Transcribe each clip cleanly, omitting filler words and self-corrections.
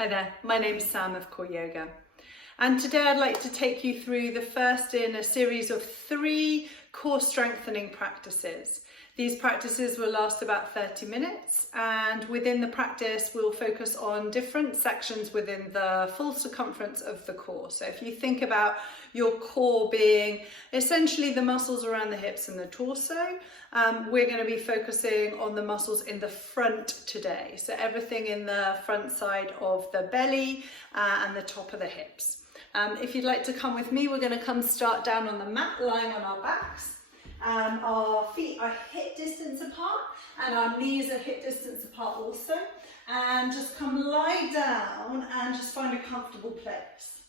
Hi there, my name's Sam of Core Yoga, and today I'd like to take you through the first in a series of 3 core strengthening practices. These practices will last about 30 minutes, and within the practice we'll focus on different sections within the full circumference of the core. So if you think about your core being essentially the muscles around the hips and the torso, we're going to be focusing on the muscles in the front today. So everything in the front side of the belly and the top of the hips. If you'd like to come with me, we're going to come start down on the mat, lying on our backs. Our feet are hip distance apart and our knees are hip distance apart also. And just come lie down and just find a comfortable place.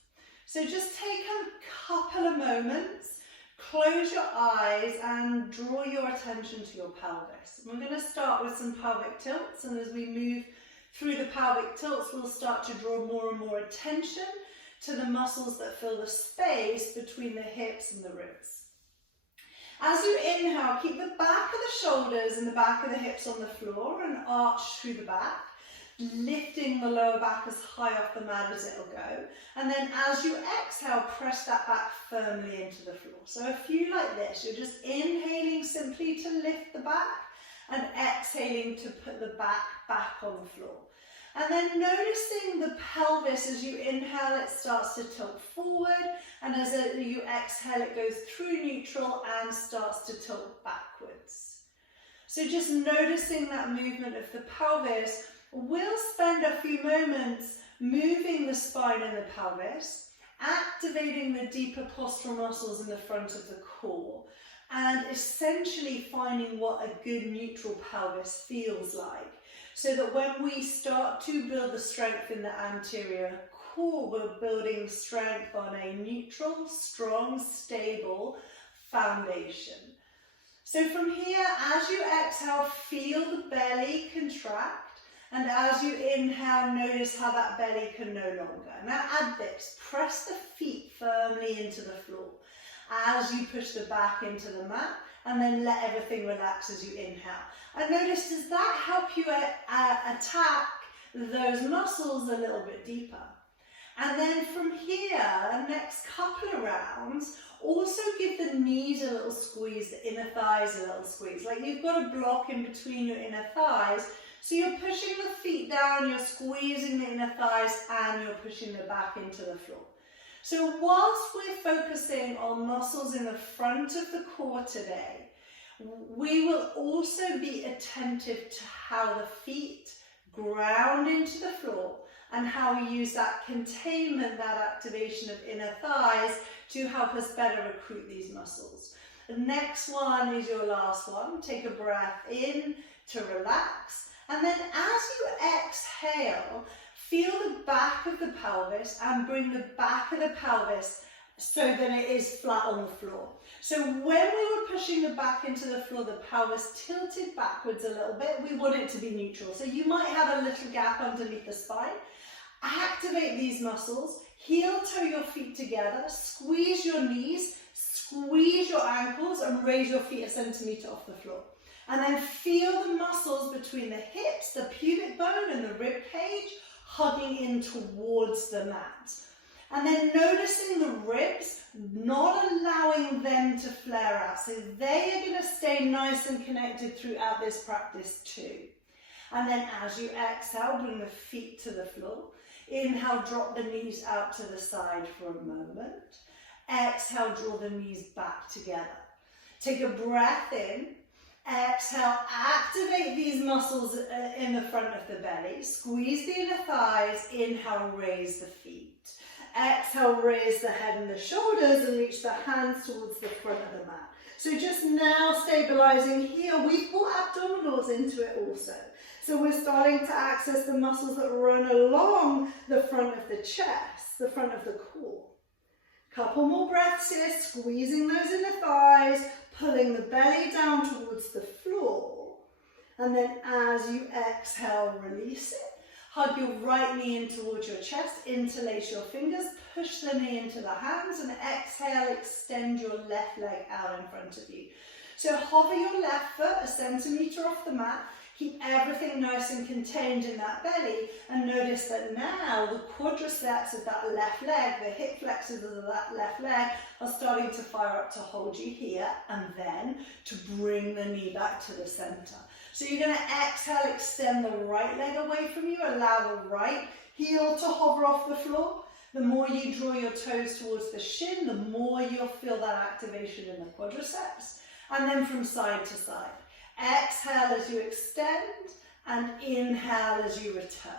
So just take a couple of moments, close your eyes and draw your attention to your pelvis. We're going to start with some pelvic tilts, and as we move through the pelvic tilts, we'll start to draw more and more attention to the muscles that fill the space between the hips and the ribs. As you inhale, keep the back of the shoulders and the back of the hips on the floor and arch through the back, lifting the lower back as high off the mat as it'll go. And then as you exhale, press that back firmly into the floor. So a few like this, you're just inhaling simply to lift the back and exhaling to put the back on the floor. And then noticing the pelvis as you inhale, it starts to tilt forward, and as you exhale, it goes through neutral and starts to tilt backwards. So just noticing that movement of the pelvis. We'll spend a few moments moving the spine and the pelvis, activating the deeper postural muscles in the front of the core, and essentially finding what a good neutral pelvis feels like. So that when we start to build the strength in the anterior core, we're building strength on a neutral, strong, stable foundation. So from here, as you exhale, feel the belly contract, and as you inhale, notice how that belly can no longer. Now add this, press the feet firmly into the floor as you push the back into the mat, and then let everything relax as you inhale. And notice, does that help you attack those muscles a little bit deeper? And then from here, next couple of rounds, also give the knees a little squeeze, the inner thighs a little squeeze. Like you've got a block in between your inner thighs, so you're pushing the feet down, you're squeezing the inner thighs, and you're pushing the back into the floor. So whilst we're focusing on muscles in the front of the core today, we will also be attentive to how the feet ground into the floor and how we use that containment, that activation of inner thighs to help us better recruit these muscles. The next one is your last one. Take a breath in to relax, and then as you exhale, feel the back of the pelvis and bring the back of the pelvis so that it is flat on the floor. So when we were pushing the back into the floor, the pelvis tilted backwards a little bit. We want it to be neutral. So you might have a little gap underneath the spine. Activate these muscles, heel toe your feet together, squeeze your knees, squeeze your ankles, and raise your feet a centimetre off the floor. And then feel the muscles between the hips, the pubic bone, and the rib cage hugging in towards the mat. And then noticing the ribs, not allowing them to flare out. So they are going to stay nice and connected throughout this practice too. And then as you exhale, bring the feet to the floor. Inhale, drop the knees out to the side for a moment. Exhale, draw the knees back together. Take a breath in. Exhale, activate these muscles in the front of the belly. Squeeze the inner thighs. Inhale, raise the feet. Exhale, raise the head and the shoulders and reach the hands towards the front of the mat. So just now stabilizing here, we've brought abdominals into it also. So we're starting to access the muscles that run along the front of the chest, the front of the core. Couple more breaths here, squeezing those inner thighs, pulling the belly down towards the floor. And then as you exhale, release it. Hug your right knee in towards your chest, interlace your fingers, push the knee into the hands, and exhale, extend your left leg out in front of you. So hover your left foot a centimetre off the mat, Keep everything nice and contained in that belly, and notice that now the quadriceps of that left leg, the hip flexors of that left leg are starting to fire up to hold you here and then to bring the knee back to the center. So you're going to exhale, extend the right leg away from you, allow the right heel to hover off the floor. The more you draw your toes towards the shin, the more you'll feel that activation in the quadriceps. And then from side to side. Exhale as you extend and inhale as you return.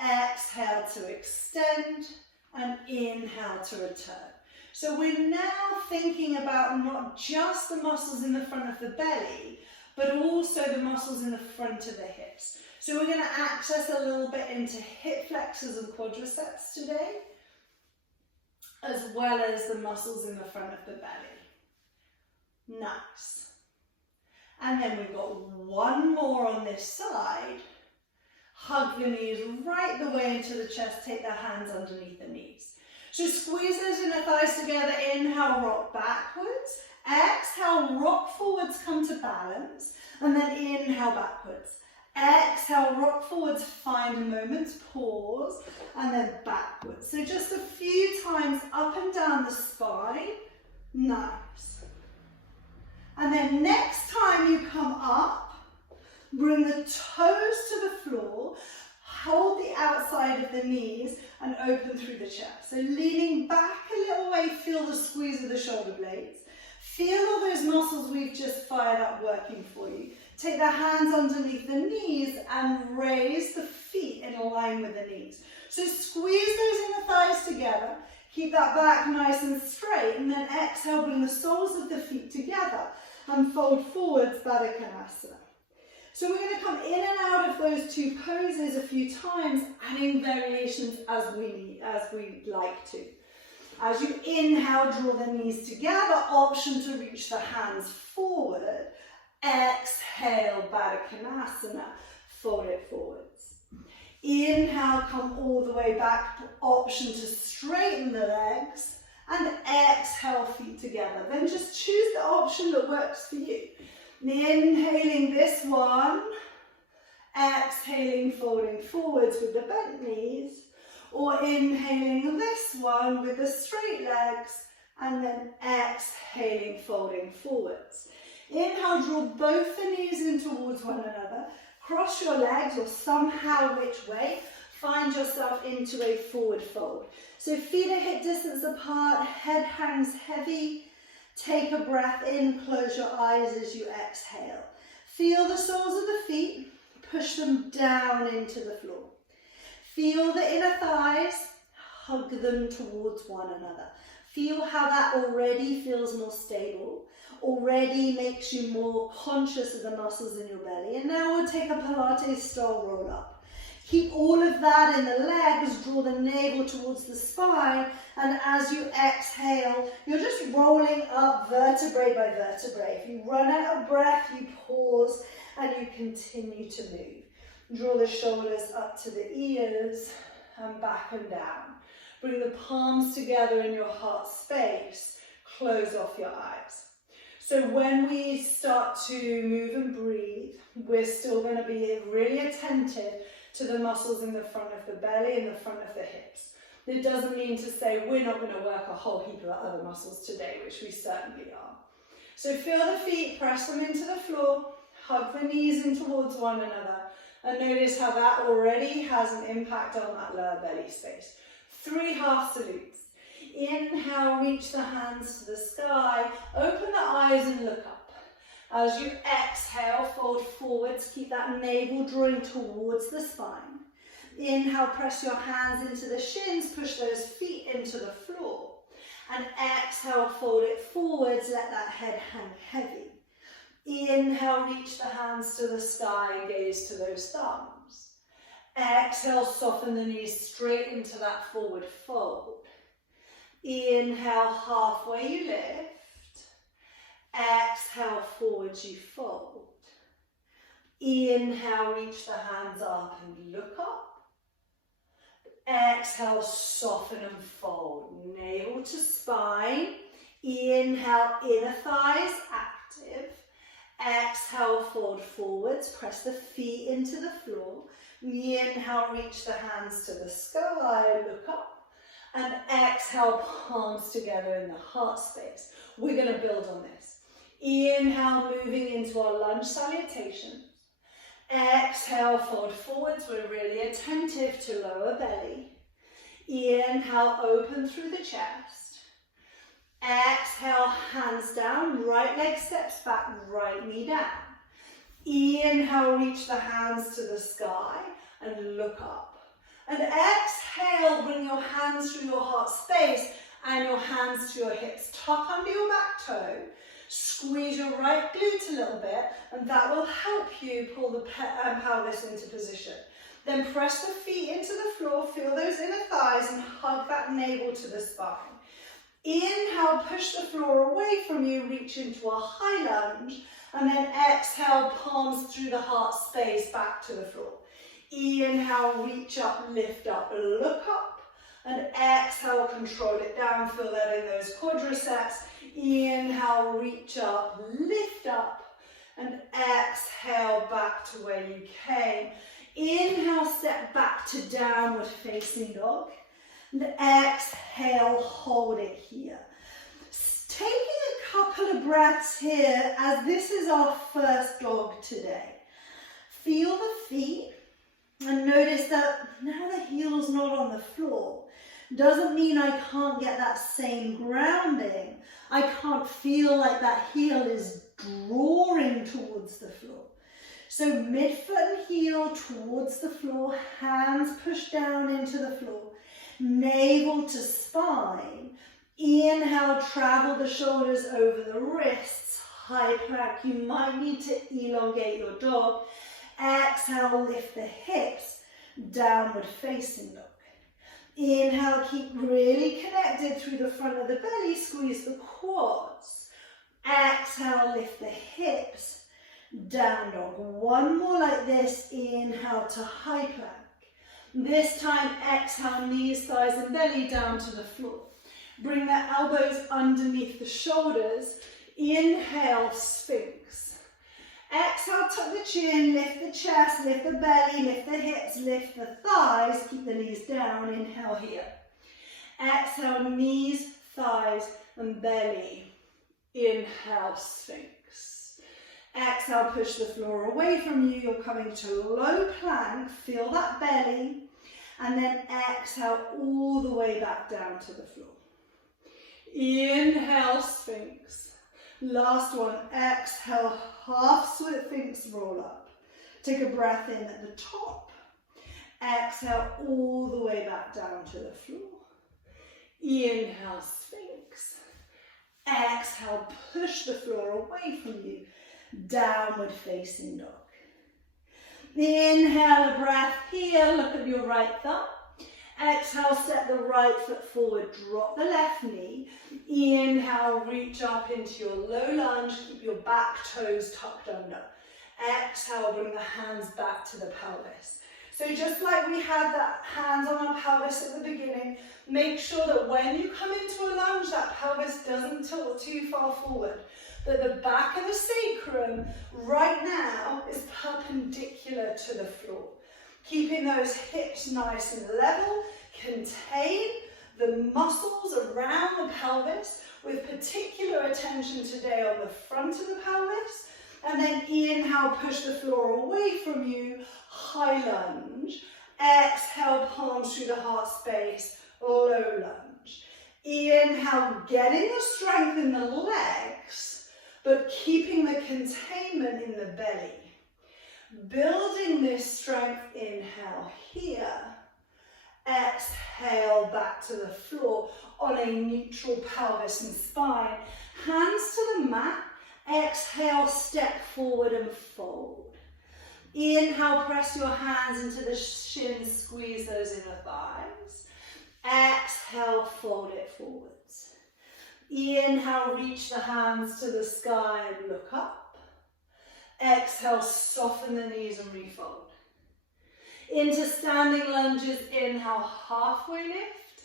Exhale to extend and inhale to return. So we're now thinking about not just the muscles in the front of the belly, but also the muscles in the front of the hips. So we're going to access a little bit into hip flexors and quadriceps today, as well as the muscles in the front of the belly. Nice. And then we've got one more on this side. Hug the knees right the way into the chest. Take the hands underneath the knees. So squeeze those inner thighs together. Inhale, rock backwards. Exhale, rock forwards, come to balance. And then inhale backwards. Exhale, rock forwards, find a moment, pause, and then backwards. So just a few times up and down the spine. Nice. And then next time you come up, bring the toes to the floor, hold the outside of the knees and open through the chest. So leaning back a little way, feel the squeeze of the shoulder blades. Feel all those muscles we've just fired up working for you. Take the hands underneath the knees and raise the feet in line with the knees. So squeeze those inner thighs together. Keep that back nice and straight, and then exhale, bring the soles of the feet together and fold forwards, Baddha Konasana. So we're going to come in and out of those two poses a few times, adding variations as we like to. As you inhale, draw the knees together, option to reach the hands forward. Exhale, Baddha Konasana, fold it forwards. Inhale, come all the way back, option to straighten the legs, and exhale, feet together. Then just choose the option that works for you. Inhaling this one, exhaling, folding forwards with the bent knees, or inhaling this one with the straight legs, and then exhaling, folding forwards. Inhale, draw both the knees in towards one another. Cross your legs or somehow which way. Find yourself into a forward fold. So feet are hip distance apart, head hangs heavy. Take a breath in, close your eyes as you exhale. Feel the soles of the feet, push them down into the floor. Feel the inner thighs, hug them towards one another. Feel how that already feels more stable, already makes you more conscious of the muscles in your belly. And now we'll take a Pilates style roll up. Keep all of that in the legs, draw the navel towards the spine, and as you exhale, you're just rolling up vertebrae by vertebrae. If you run out of breath, you pause and you continue to move. Draw the shoulders up to the ears and back and down. Bring the palms together in your heart space. Close off your eyes. So when we start to move and breathe, we're still going to be really attentive to the muscles in the front of the belly and the front of the hips. It doesn't mean to say we're not going to work a whole heap of other muscles today, which we certainly are. So feel the feet, press them into the floor, hug the knees in towards one another, and notice how that already has an impact on that lower belly space. 3 half salutes. Inhale, reach the hands to the sky, open the eyes and look up. As you exhale, fold forwards, keep that navel drawing towards the spine. Inhale, press your hands into the shins, push those feet into the floor. And exhale, fold it forwards, let that head hang heavy. Inhale, reach the hands to the sky, gaze to those thumbs. Exhale, soften the knees straight into that forward fold. Inhale, halfway you lift. Exhale, forwards you fold. Inhale, reach the hands up and look up. Exhale, soften and fold. Navel to spine. Inhale, inner thighs active. Exhale, fold forwards, press the feet into the floor. Inhale, reach the hands to the sky, look up. And exhale, palms together in the heart space. We're going to build on this. Inhale, moving into our lunge salutations. Exhale, fold forwards. We're really attentive to lower belly. Inhale, open through the chest. Exhale, hands down, right leg steps back, right knee down. Inhale, reach the hands to the sky and look up. And exhale, bring your hands through your heart space and your hands to your hips. Tuck under your back toe. Squeeze your right glute a little bit, and that will help you pull the pelvis into position. Then press the feet into the floor, feel those inner thighs, and hug that navel to the spine. Inhale, push the floor away from you, reach into a high lunge, and then exhale, palms through the heart space back to the floor. Inhale, reach up, lift up, look up, and exhale, control it down, feel that in those quadriceps. Inhale, reach up, lift up, and exhale, back to where you came. Inhale, step back to downward facing dog, and exhale, hold it here. Taking a couple of breaths here as this is our first dog today. Feel the feet and notice that now the heel's not on the floor. Doesn't mean I can't get that same grounding. I can't feel like that heel is drawing towards the floor. So midfoot and heel towards the floor, hands push down into the floor, navel to spine. Inhale, travel the shoulders over the wrists, high plank. You might need to elongate your dog. Exhale, lift the hips, downward facing dog. Inhale, keep really connected through the front of the belly, squeeze the quads. Exhale, lift the hips, down dog. One more like this, inhale to high plank. This time, exhale, knees, thighs and belly down to the floor. Bring the elbows underneath the shoulders. Inhale, Sphinx. Exhale, tuck the chin, lift the chest, lift the belly, lift the hips, lift the thighs, keep the knees down, inhale here. Exhale, knees, thighs and belly. Inhale, Sphinx. Exhale, push the floor away from you. You're coming to low plank, feel that belly, and then exhale all the way back down to the floor. Inhale, Sphinx. Last one, exhale, half Sphinx roll up. Take a breath in at the top. Exhale all the way back down to the floor. Inhale, Sphinx. Exhale, push the floor away from you. Downward facing dog. Inhale, a breath here, look at your right thumb. Exhale, step the right foot forward, drop the left knee. Inhale, reach up into your low lunge, keep your back toes tucked under. Exhale, bring the hands back to the pelvis. So just like we had that hands on our pelvis at the beginning, make sure that when you come into a lunge, that pelvis doesn't tilt too far forward. That the back of the sacrum right now is perpendicular to the floor. Keeping those hips nice and level, contain the muscles around the pelvis with particular attention today on the front of the pelvis. And then inhale, push the floor away from you, high lunge. Exhale, palms through the heart space, low lunge. Inhale, getting the strength in the legs, but keeping the containment in the belly. Building this strength, inhale here. Exhale, back to the floor on a neutral pelvis and spine. Hands to the mat. Exhale, step forward and fold. Inhale, press your hands into the shins, squeeze those inner thighs. Exhale, fold it forwards. Inhale, reach the hands to the sky and look up. Exhale, soften the knees and refold. Into standing lunges, inhale, halfway lift.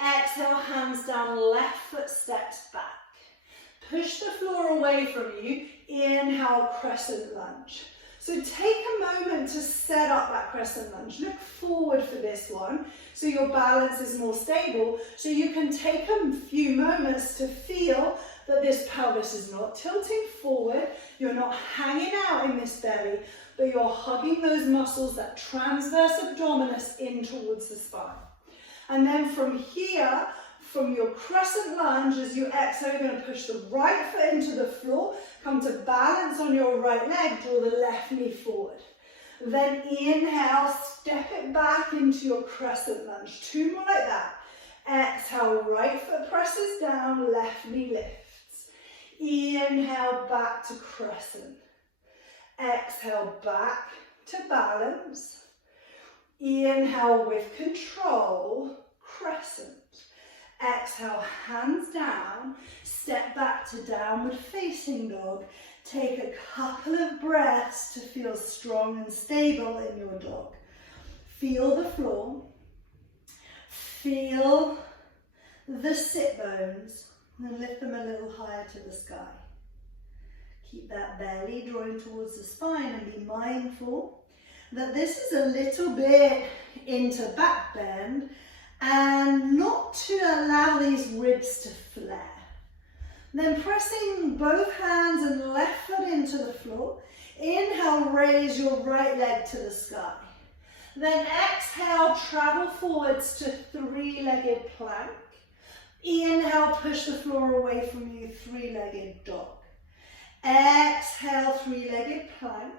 Exhale, hands down, left foot steps back. Push the floor away from you. Inhale, crescent lunge. So take a moment to set up that crescent lunge. Look forward for this one so your balance is more stable, so you can take a few moments to feel that this pelvis is not tilting forward, you're not hanging out in this belly, but you're hugging those muscles, that transverse abdominus, in towards the spine. And then from here, from your crescent lunge, as you exhale, you're going to push the right foot into the floor, come to balance on your right leg, draw the left knee forward. Then inhale, step it back into your crescent lunge. 2 more like that. Exhale, right foot presses down, left knee lifts. Inhale, back to crescent. Exhale, back to balance. Inhale with control, crescent. Exhale, hands down, step back to downward facing dog. Take a couple of breaths to feel strong and stable in your dog. Feel the floor. Feel the sit bones and lift them a little higher to the sky. Keep that belly drawing towards the spine and be mindful that this is a little bit into back bend, and not to allow these ribs to flare. Then pressing both hands and left foot into the floor. Inhale, raise your right leg to the sky. Then exhale, travel forwards to 3-legged plank. Inhale, push the floor away from you, 3-legged dog. Exhale, 3-legged plank.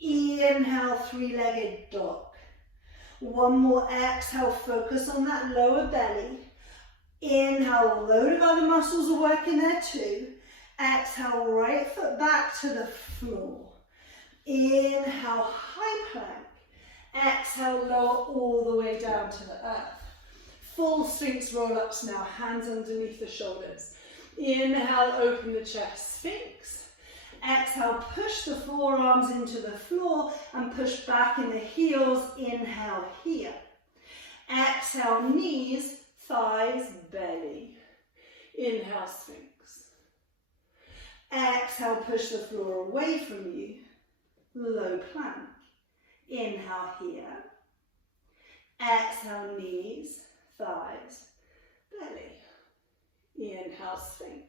Inhale, 3-legged dog. One more exhale, focus on that lower belly. Inhale, a load of other muscles are working there too. Exhale, right foot back to the floor. Inhale, high plank. Exhale, lower all the way down to the earth. Full Sphinx roll-ups now, hands underneath the shoulders. Inhale, open the chest, Sphinx. Exhale, push the forearms into the floor and push back in the heels. Inhale, here. Exhale, knees, thighs, belly. Inhale, Sphinx. Exhale, push the floor away from you. Low plank. Inhale, here. Exhale, knees, thighs, belly. Inhale, Sphinx.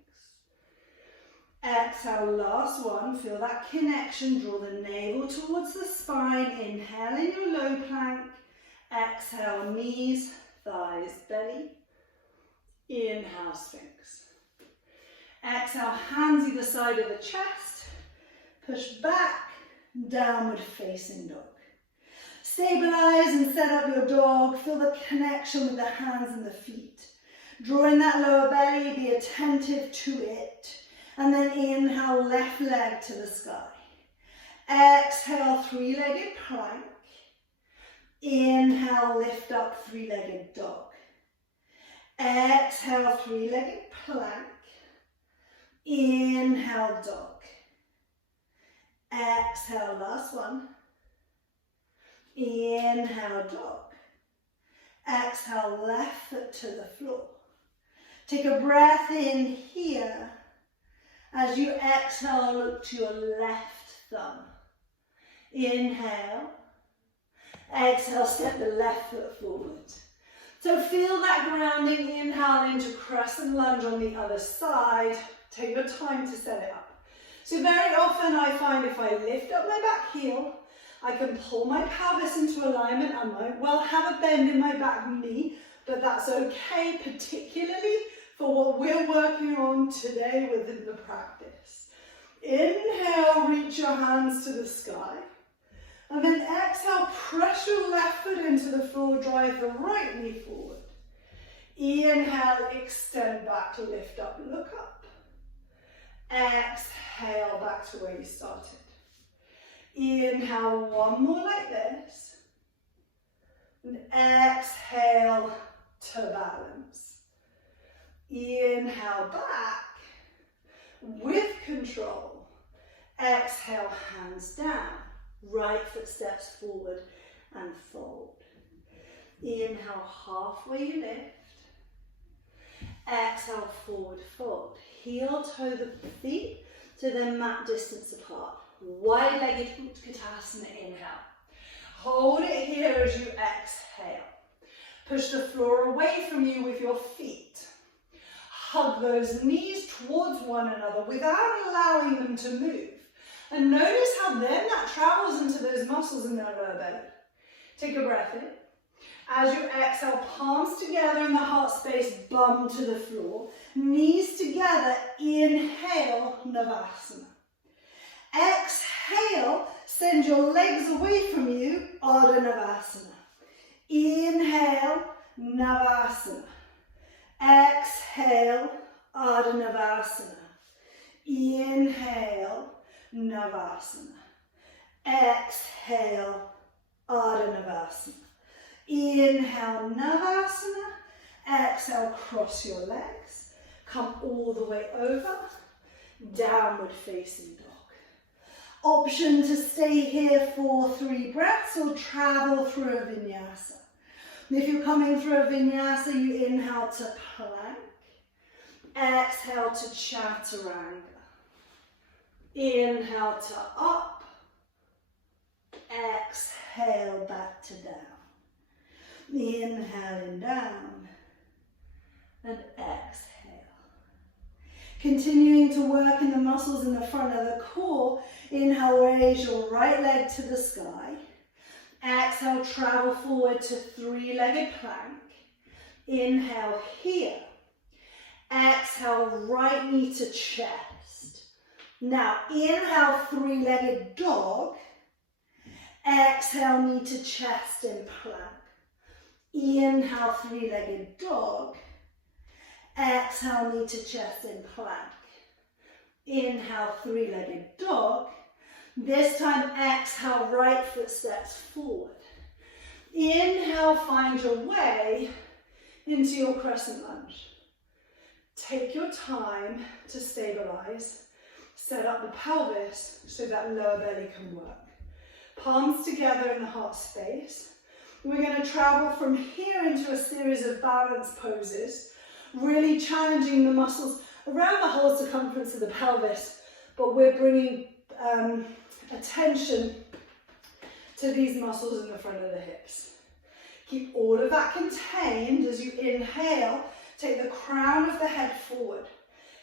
Exhale, last one. Feel that connection. Draw the navel towards the spine. Inhale in your low plank. Exhale, knees, thighs, belly. Inhale, Sphinx. Exhale, hands either side of the chest. Push back, downward facing dog. Stabilize and set up your dog. Feel the connection with the hands and the feet. Drawing that lower belly, be attentive to it. And then inhale, left leg to the sky. Exhale, 3-legged plank. Inhale, lift up, 3-legged dog. Exhale, 3-legged plank. Inhale, dog. Exhale, last one. Inhale, dog. Exhale, left foot to the floor. Take a breath in here. As you exhale, look to your left thumb. Inhale. Exhale, step the left foot forward. So feel that grounding. Inhale into crescent lunge on the other side. Take your time to set it up. So very often I find if I lift up my back heel, I can pull my pelvis into alignment. I might well have a bend in my back knee, but that's okay, particularly for what we're working on today within the practice. Inhale, reach your hands to the sky. And then exhale, press your left foot into the floor, drive the right knee forward. Inhale, extend back to lift up, look up. Exhale, back to where you started. Inhale, one more like this. And exhale to balance. Inhale back with control. Exhale, hands down. Right foot steps forward and fold. Inhale, halfway you lift. Exhale, forward fold. Heel toe the feet so they're mat distance apart. Wide-legged Utkatasana, inhale. Hold it here as you exhale. Push the floor away from you with your feet. Hug those knees towards one another without allowing them to move. And notice how then that travels into those muscles in the lower belly. Take a breath in. As you exhale, palms together in the heart space, bum to the floor. Knees together, inhale, Navasana. Exhale, send your legs away from you, Ardha Navasana. Inhale, Navasana. Exhale, Ardha Navasana. Inhale, Navasana. Exhale, Ardha Navasana. Inhale, Navasana. Exhale, cross your legs. Come all the way over. Downward facing dog. Option to stay here for 3 breaths or travel through a vinyasa. If you're coming through a vinyasa, you inhale to plank. Exhale to chaturanga. Inhale to up. Exhale back to down. Inhaling down and exhale. Continuing to work in the muscles in the front of the core. Inhale, raise your right leg to the sky. Exhale, travel forward to 3-legged plank. Inhale here. Exhale, right knee to chest. Now inhale, 3-legged dog. Exhale, knee to chest in plank. Inhale, 3-legged dog. Exhale, knee to chest in plank. Inhale, 3-legged dog. This time, exhale, right foot steps forward. Inhale, find your way into your crescent lunge. Take your time to stabilize. Set up the pelvis so that lower belly can work. Palms together in the heart space. We're going to travel from here into a series of balance poses, really challenging the muscles around the whole circumference of the pelvis, but we're bringing attention to these muscles in the front of the hips. Keep all of that contained as you inhale. Take the crown of the head forward.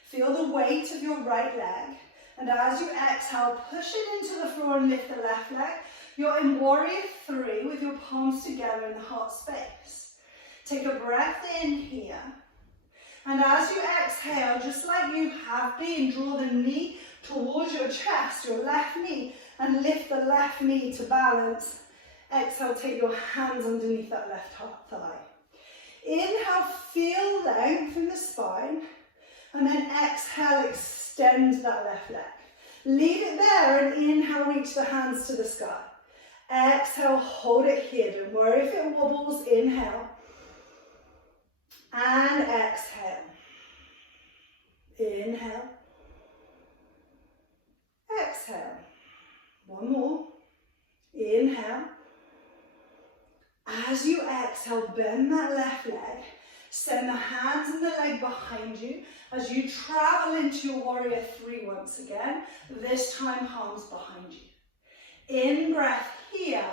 Feel the weight of your right leg, and as you exhale, push it into the floor and lift the left leg. You're in warrior 3 with your palms together in the heart space. Take a breath in here. And as you exhale, just like you have been, draw the knee towards your chest, your left knee, and lift the left knee to balance. Exhale, take your hands underneath that left thigh. Inhale, feel length in the spine. And then exhale, extend that left leg. Leave it there and inhale, reach the hands to the sky. Exhale, hold it here. Don't worry if it wobbles. Inhale. And exhale. Inhale. Exhale. One more. Inhale. As you exhale, bend that left leg. Send the hands and the leg behind you as you travel into your warrior 3 once again. This time, palms behind you. In breath here.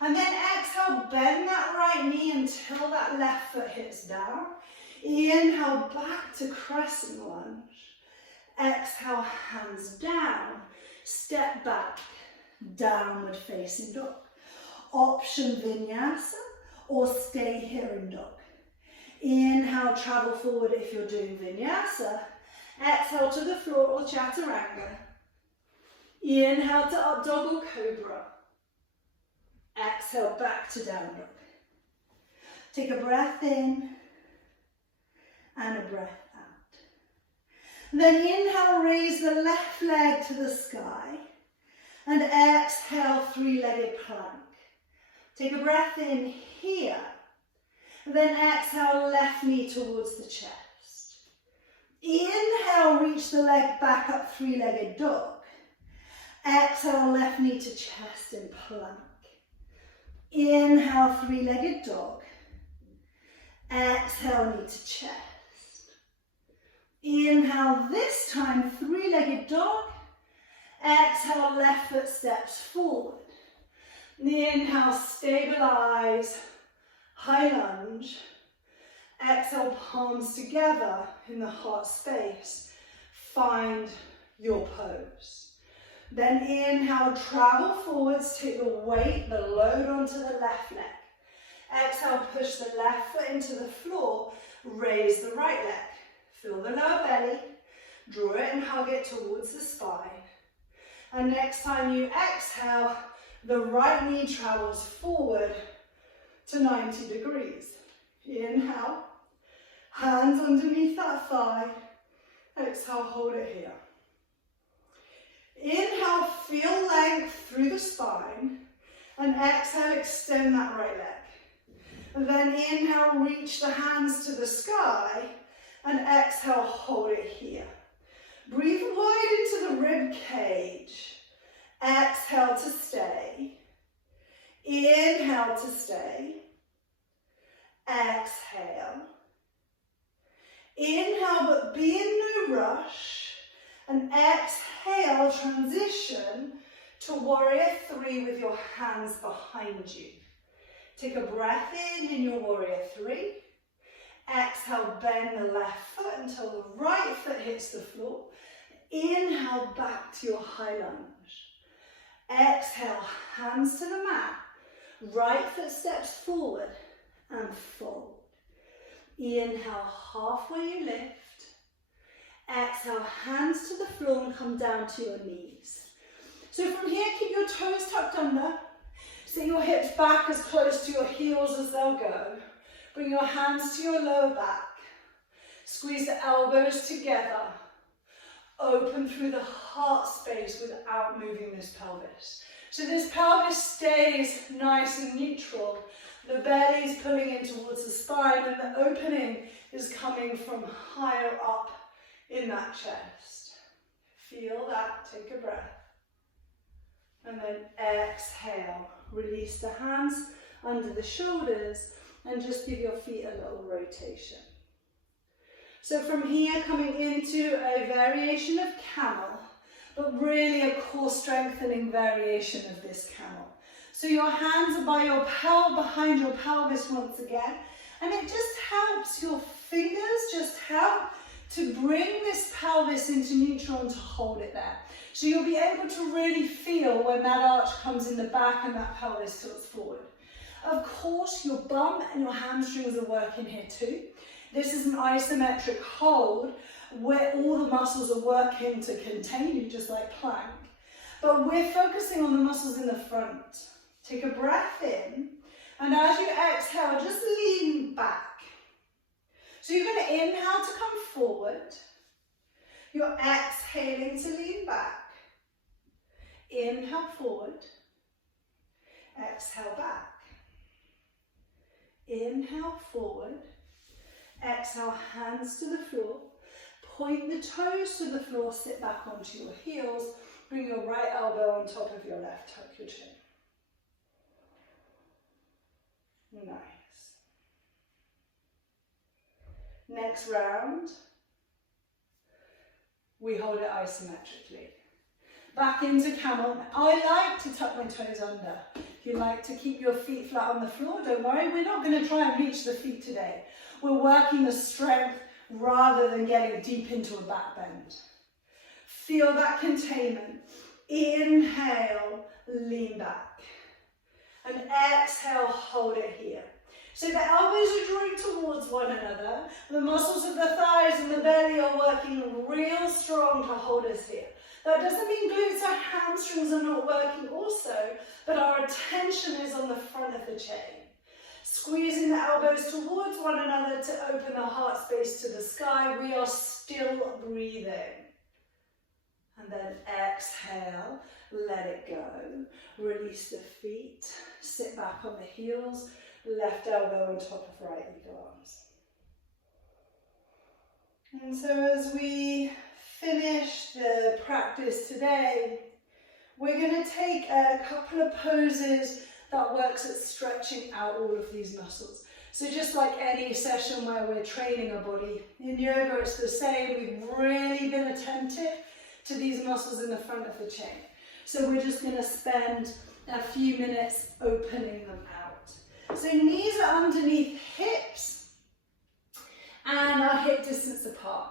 And then exhale, bend that right knee until that left foot hits down. Inhale, back to crescent lunge. Exhale, hands down. Step back, downward facing dog. Option vinyasa or stay here in dog. Inhale, travel forward if you're doing vinyasa. Exhale to the floor or chaturanga. Inhale to up dog or cobra. Exhale back to down dog. Take a breath in and a breath out. Then inhale, raise the left leg to the sky. And exhale, 3-legged plank. Take a breath in here. Then exhale, left knee towards the chest. Inhale, reach the leg back up, 3-legged dog. Exhale, left knee to chest in plank. Inhale, 3-legged dog. Exhale, knee to chest. Inhale, this time, three-legged dog. Exhale, left foot steps forward. Inhale, stabilize, high lunge. Exhale, palms together in the heart space. Find your pose. Then inhale, travel forwards, take the weight, the load onto the left leg. Exhale, push the left foot into the floor, raise the right leg. Feel the lower belly, draw it and hug it towards the spine. And next time you exhale, the right knee travels forward to 90 degrees. Inhale, hands underneath that thigh. Exhale, hold it here. Inhale, feel length through the spine. And exhale, extend that right leg. And then inhale, reach the hands to the sky. And exhale, hold it here. Breathe wide into the rib cage. Exhale to stay. Inhale to stay. Exhale. Inhale, but be in no rush. And exhale, transition to warrior three with your hands behind you. Take a breath in your warrior three. Exhale, bend the left foot until the right foot hits the floor. Inhale, back to your high lunge. Exhale, hands to the mat. Right foot steps forward and fold. Inhale, halfway you lift. Exhale, hands to the floor and come down to your knees. So from here, keep your toes tucked under. Sink your hips back as close to your heels as they'll go. Bring your hands to your lower back. Squeeze the elbows together. Open through the heart space without moving this pelvis. So this pelvis stays nice and neutral. The belly is pulling in towards the spine and the opening is coming from higher up in that chest. Feel that, take a breath. And then exhale, release the hands under the shoulders and just give your feet a little rotation. So from here, coming into a variation of camel, but really a core strengthening variation of this camel. So your hands are by your behind your pelvis once again, and it just helps, your fingers just help to bring this pelvis into neutral and to hold it there. So you'll be able to really feel when that arch comes in the back and that pelvis tilts forward. Of course, your bum and your hamstrings are working here too. This is an isometric hold where all the muscles are working to contain you, just like plank. But we're focusing on the muscles in the front. Take a breath in, and as you exhale, just lean back. So you're going to inhale to come forward. You're exhaling to lean back. Inhale forward. Exhale back. Inhale forward. Exhale, hands to the floor. Point the toes to the floor, sit back onto your heels. Bring your right elbow on top of your left, tuck your chin. Nice. Next round, we hold it isometrically. Back into camel. I like to tuck my toes under. If you like to keep your feet flat on the floor, don't worry, we're not going to try and reach the feet today. We're working the strength rather than getting deep into a back bend. Feel that containment. Inhale, lean back. And exhale, hold it here. So the elbows are drawing towards one another. The muscles of the thighs and the belly are working real strong to hold us here. That doesn't mean glutes or hamstrings are not working also, but our attention is on the front of the chain. Squeezing the elbows towards one another to open the heart space to the sky. We are still breathing. And then exhale, let it go. Release the feet, sit back on the heels, left elbow on top of right leg arms. And so as we finish the practice today, we're going to take a couple of poses that works at stretching out all of these muscles. So just like any session where we're training a body, in yoga it's the same. We've really been attentive to these muscles in the front of the chain. So we're just going to spend a few minutes opening them out. So knees are underneath hips and our hip distance apart.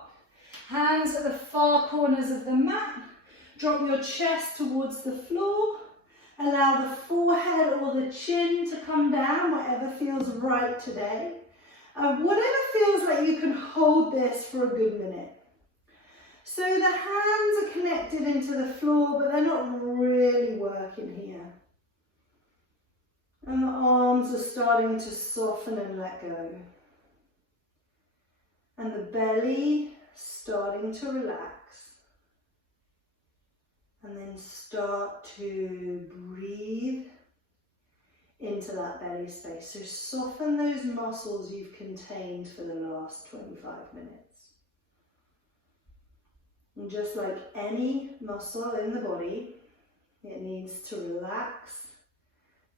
Hands at the far corners of the mat. Drop your chest towards the floor. Allow the forehead or the chin to come down, whatever feels right today. Whatever feels like you can hold this for a good minute. So the hands are connected into the floor, but they're not really working here. And the arms are starting to soften and let go. And the belly starting to relax. And then start to breathe into that belly space. So soften those muscles you've contained for the last 25 minutes. And just like any muscle in the body, it needs to relax,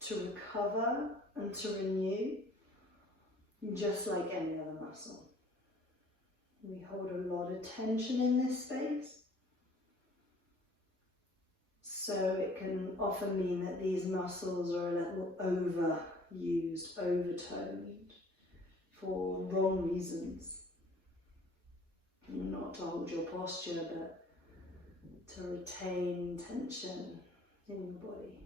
to recover, and to renew, just like any other muscle. We hold a lot of tension in this space. So it can often mean that these muscles are a little overused, overtoned for wrong reasons. Not to hold your posture, but to retain tension in your body.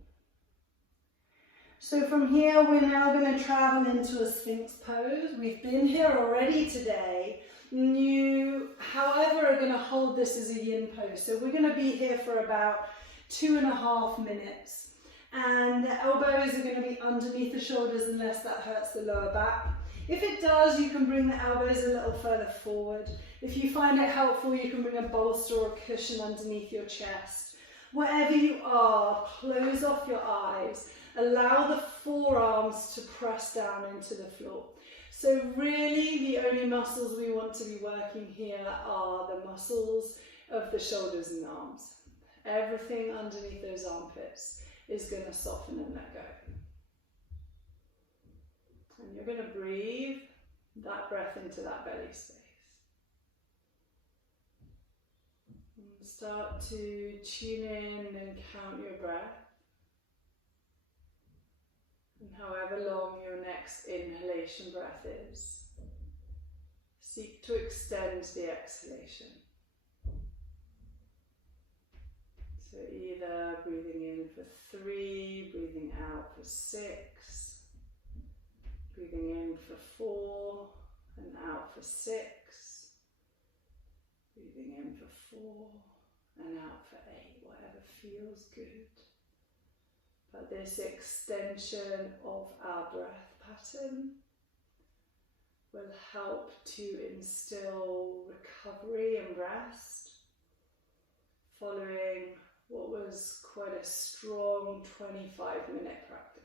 So from here, we're now going to travel into a Sphinx pose. We've been here already today. You, however, are going to hold this as a yin pose. So we're going to be here for about 2.5 minutes. And the elbows are going to be underneath the shoulders unless that hurts the lower back. If it does, you can bring the elbows a little further forward. If you find it helpful, you can bring a bolster or a cushion underneath your chest. Wherever you are, close off your eyes. Allow the forearms to press down into the floor. So really, the only muscles we want to be working here are the muscles of the shoulders and arms. Everything underneath those armpits is going to soften and let go. And you're going to breathe that breath into that belly space. And start to tune in and count your breath. And however long your next inhalation breath is, seek to extend the exhalation. So either breathing in for 3, breathing out for 6, breathing in for 4 and out for 6, breathing in for 4 and out for 8, whatever feels good. But this extension of our breath pattern will help to instill recovery and rest following what was quite a strong 25-minute practice.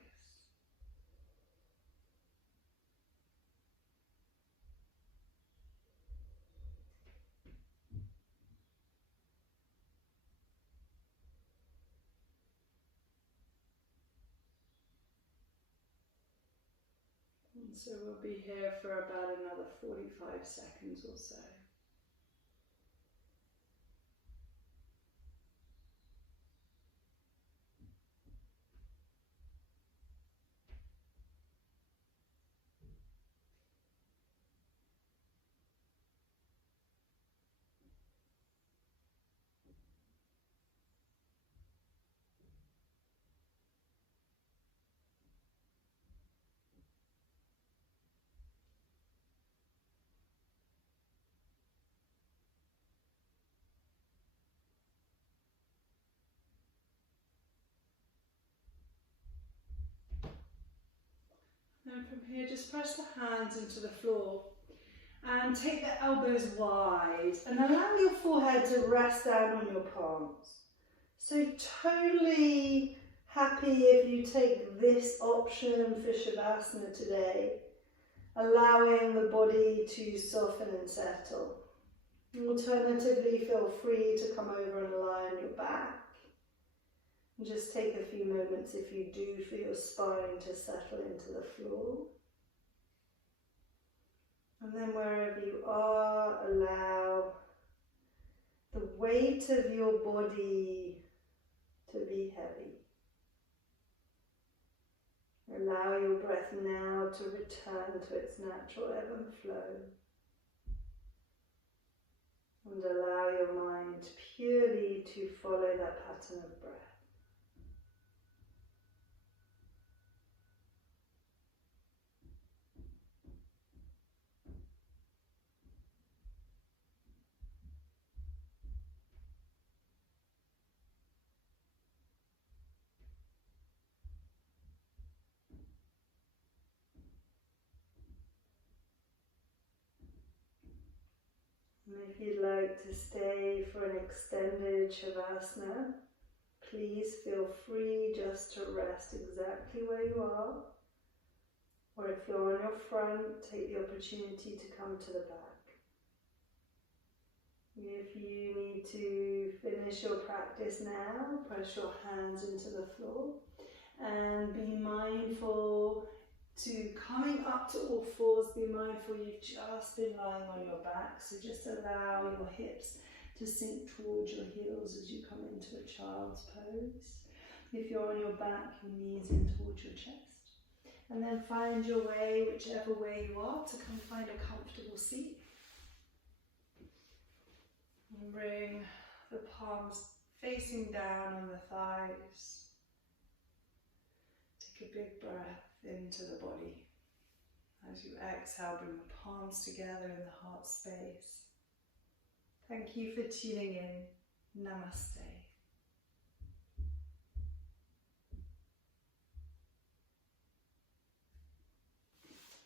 And so we'll be here for about another 45 seconds or so. And from here, just press the hands into the floor and take the elbows wide and allow your forehead to rest down on your palms. So totally happy if you take this option for Shavasana today, allowing the body to soften and settle. Alternatively, feel free to come over and lie on your back. And just take a few moments if you do for your spine to settle into the floor. weight of your body to be heavy. Allow your breath now to return to its natural ebb and flow. And allow your mind purely to follow that pattern of breath. And if you'd like to stay for an extended Shavasana, please feel free just to rest exactly where you are. Or if you're on your front, take the opportunity to come to the back. If you need to finish your practice now, press your hands into the floor and be mindful to coming up to all fours. Be mindful you've just been lying on your back, so just allow your hips to sink towards your heels as you come into a child's pose. If you're on your back, your knees in towards your chest. And then find your way, whichever way you are, to come find a comfortable seat. And bring the palms facing down on the thighs. Take a big breath into the body. As you exhale, bring the palms together in the heart space. Thank you for tuning in. Namaste.